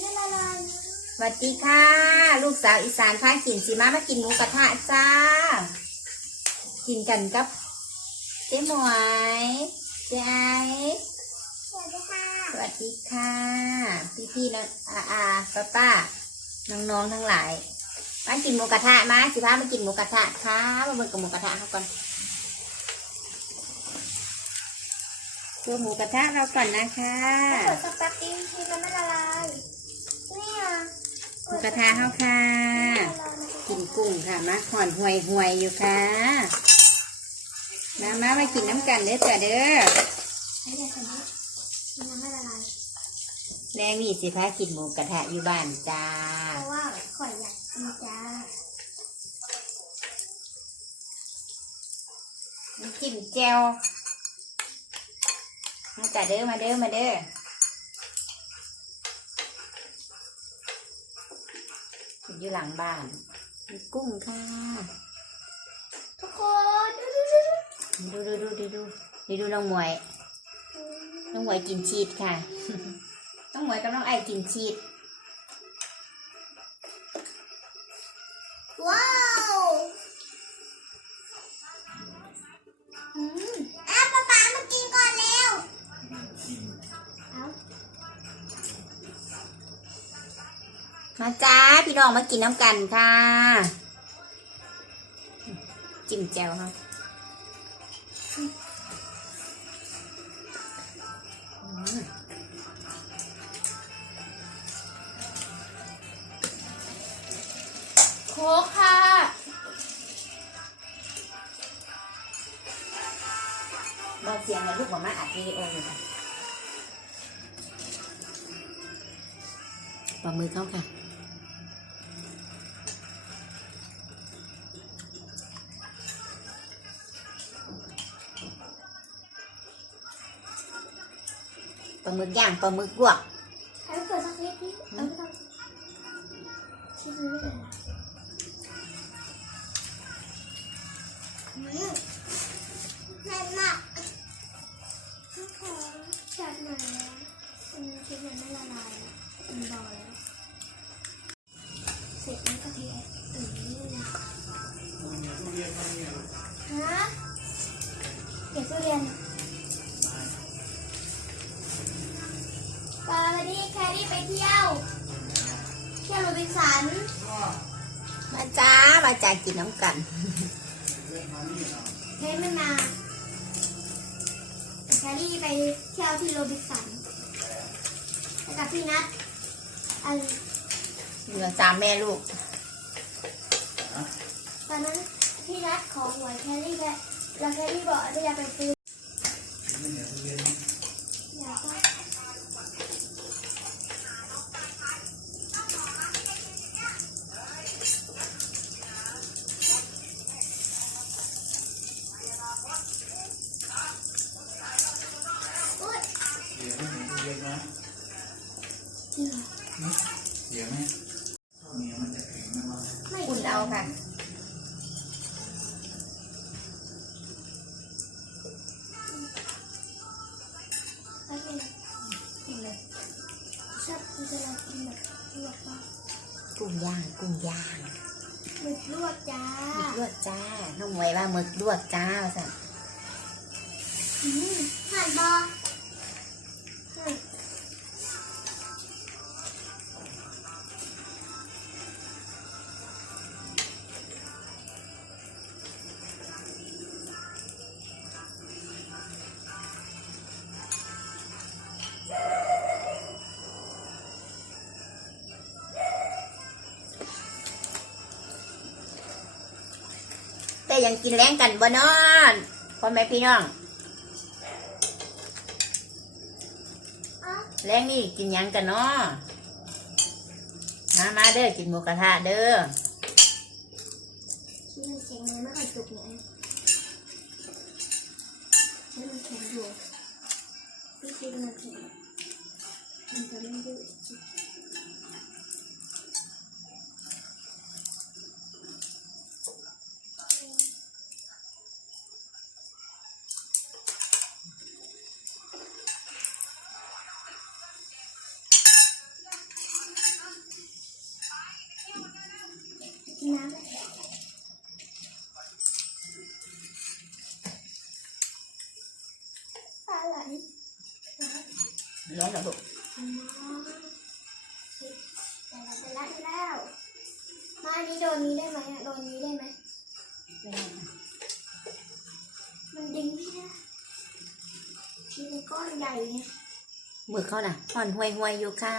ไม่ละลายสวัสดีค่ะ ลูกสาวอีสานพากินสิมามากินหมูกระทะจ้า กินกันกับเจ๊หมวยเจ๊ไอสวัสดีค่ะ สวัสดีค่ะ พี่พี่ๆนะอาอาป้าป้าน้องๆทั้งหลาย มากินหมูกระทะมาสิพามากินหมูกระทะค่ะมาเบิ่งกับหมูกระทะเขาก่อนดูหมูกระทะเราก่อนนะคะเปิดสักแป๊บนึงทีมันไม่ละลายเนี่ย หมูกระทะเขาค่ะกินกุ้งค่ะมาห่อนห่วยห่วยๆอยู่ค่ะมามามากินน้ำกันเด้อจ้ะเด้อใช้ยาสมุนมันยังไม่ละลายแรงนี่สิพากินหมูกระทะอยู่บ้านจ้าเพราะว่าข่อยอยากกินจ้าน้ำจิ้มแจ่วมาจ้ะเด้อมาเด้อมาเด้อ อยู่หลังบ้านมีกุ้งค่ะ ทุกคนดูดูดูดูดูดูดูดูดูดูน้องหมวย น้องหมวยกินชีสค่ะ น้องหมวยกับน้องไอกินชีส มาจ้าพี่น้องมากินน้ำกันค่ะ จิ้มแจ่วค่ะอืมโคกค่ะบอกเสียงเลยลูกบอกมาอัดวิดีโออยู่ค่ะปลามือเข้าค่ะ ปลาหมึกย่างปลาหมึกลวกให้มันเปิดสักนิดนิดเอาไม่ต้องชิ้นนี้เลยนะอืมแน่นมากขอจัดหน่อยนะอืมชิ้นมันไม่ละลายนะมันเบาแล้วเสร็จแล้วก็เทอืมฮะเก็บทุเรียน เที่ยว เที่ยวโรบินสัน มาจ้า มาจ้ากินน้ำกันเทสมันมาแครี่ไปเที่ยวที่โรบินสันไปกับพี่นัทอันเหลือสามแม่ลูก ตอนนั้นพี่นัทขอหวยแครี่ไปแล้วแครี่บอกว่าอยากไปซื้อ วกมากกุ้งย่างกุ้งย่างหมึกลวกจ้าหมึกลวกจ้า น้องไว้ว่าหมึกลวกจ้าสั่นอืมหั่นบอ แต่ยังกินแรงกันบ่นอนพ่อแม่พี่น้องแรงนี่กินยังกันเนาะมามาเด้อกินหมูกระทะเด้อชิ้นมันแข็งเลยไม่ค่อยสุกเนี่ยชิ้นมันแข็งอยู่พี่ชิ้นมันแข็งมันจะไม่ยืด น้ำปลาไหลร้อนเหรอลูกแต่เราไปละแล้ว มาอันนี้โดนนี้ได้ไหมอะโดนนี้ได้ไหมมันดึงไม่ได้ทีเป็นก้อนใหญ่ไงมือเขาน่ะห่อนห่วยห่วยๆอยู่ค่ะ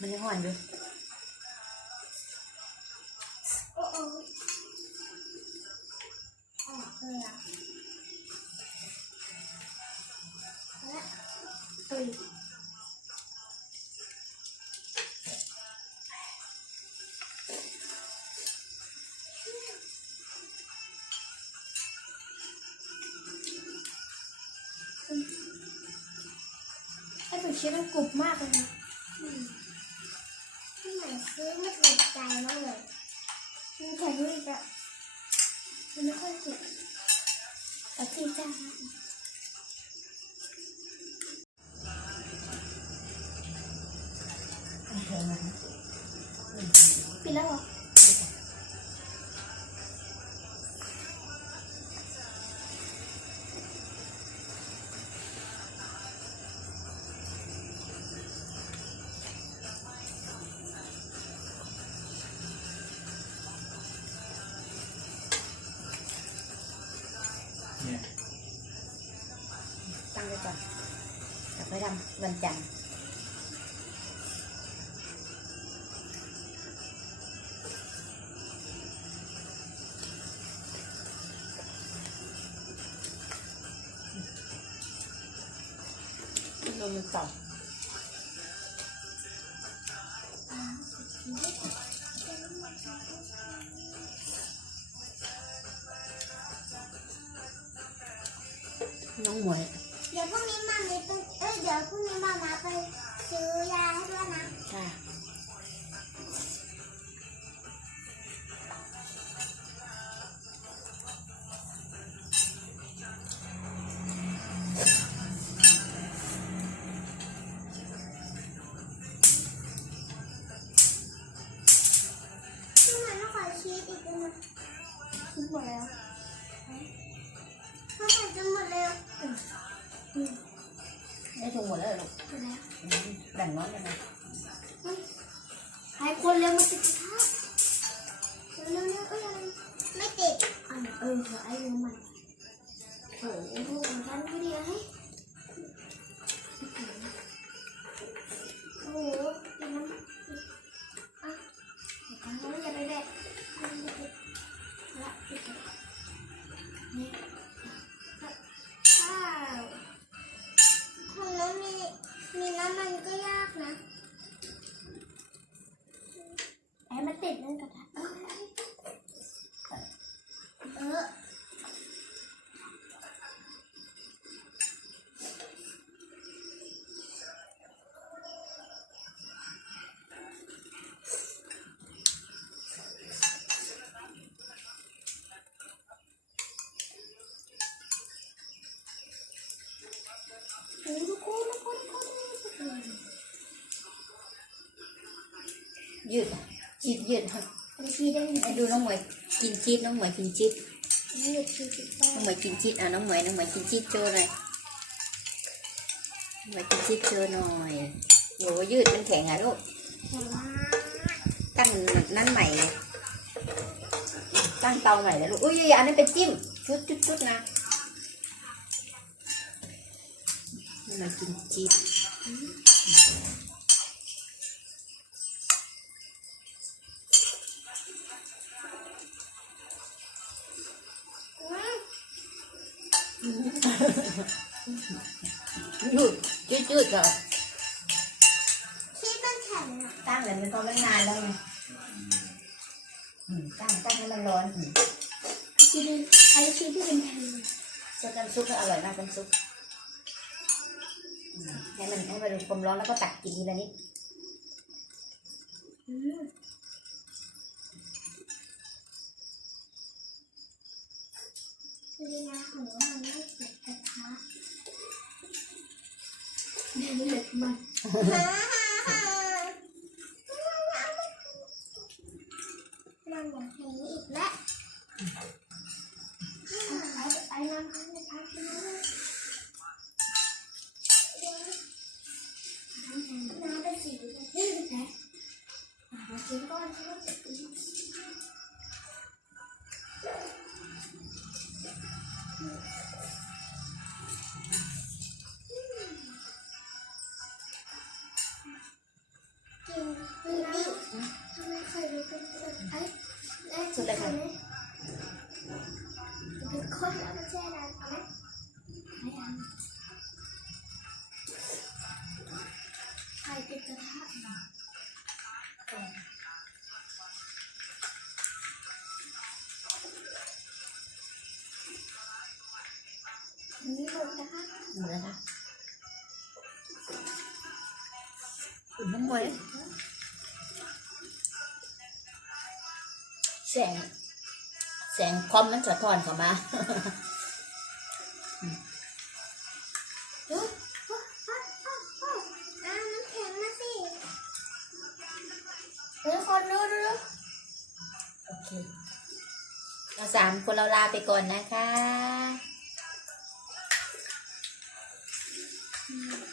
มันยังห่อนอยู่ เอ้ยไอ้เป็นชิ้นมันกรุบมากเลยนะที่ไหนซื้อไม่ถูกใจมากเลยมันแข็งเลยอะมันไม่ค่อยเจ็บแต่ที่จ้า ปิดแล้วเหรอ เนี่ยตั้งไว้ก่อนเดี๋ยวค่อยทำวันจันทร์ลงมันต่อน้องหมวยเดี๋ยวพรุ่งนี้มามีไปเอ้ยเดี๋ยวพรุ่งนี้มามาไปซื้อยาให้ด้วยนะ ค่ะ ชีสหมดแล้วถ้าใส่จนหมดแล้วอืมได้ถุงหมดแล้วเหรอลูกหมดแล้วอืมแบ่งน้อยเลยนะหายคนเร็ว มา ยืดอะชีสยืดค่ะบางทีได้ยินไอ้ดูน้องหมวยกินชีสน้องหมวยกินชีสนี่คือติดแป้น้องหมวยกินชีสอะน้องหมวยน้องหมวยกินชีสโชว์หน่อยน้องหมวยกินชีสโชว์หน่อยโหยืดมันแข็งอะลูกงมากตั้งนั่นใหม่เลยตั้งเตาใหม่แล้วลูกอุ้ยอันนั้นเป็นจิ้มชุดชุดชุดนะนี่มากินชีส ยืดยืดยืดก็ชีสมันแข็งอะตั้งเลยมันก็ไม่นานแล้วไงอืมตั้งตั้งให้มันร้อนอืมชีสไอ้ชีสที่เป็นแผ่นซดน้ำซุปก็อร่อยมากน้ำซุปอืมให้มันให้มันความร้อนแล้วก็ตักกินทีละนิด อืม เวลาของเราไม่ติดกระทะเด็กมันมันอย่างนี้อีกแล้ว นะอุ่นน้ำมวยแสง แสงคอมมันสะท้อนเข้ามาเฮ้ยอ้าวน้ำแข็งมาสิเฮ้ยคนดูดูดูโอเคเราสามคนเราลาไปก่อนนะคะ Mm-hmm.